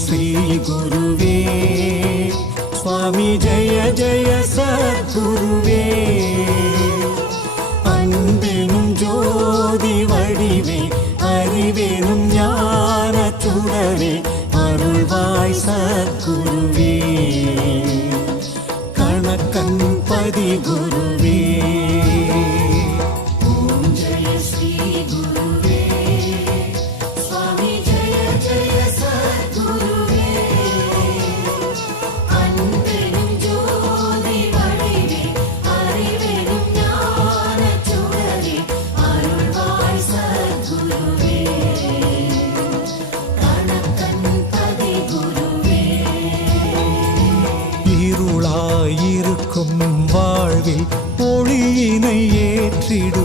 ஸ்ரீ குருவே சுவாமி ஜெய ஜெய சத்குருவே அன்பெனும் ஜோதி வடிவே அறிவெனும் ஞான சுடரே அருள்வாய் சத்குருவே கணக்கன் பதி குருவே ஓம் ஜெய ஸ்ரீ குருவே சுவாமி ஜெய ஜெய சத்குருவே அன்பெனும் ஜோதி வடிவே அறிவெனும் ஞான சுடரே அருள்வாய் சத்குருவே கணக்கன் பதி குருவே இருளாயிருக்கும் வாழ்வில் ஒளியினை ஏற்றிடு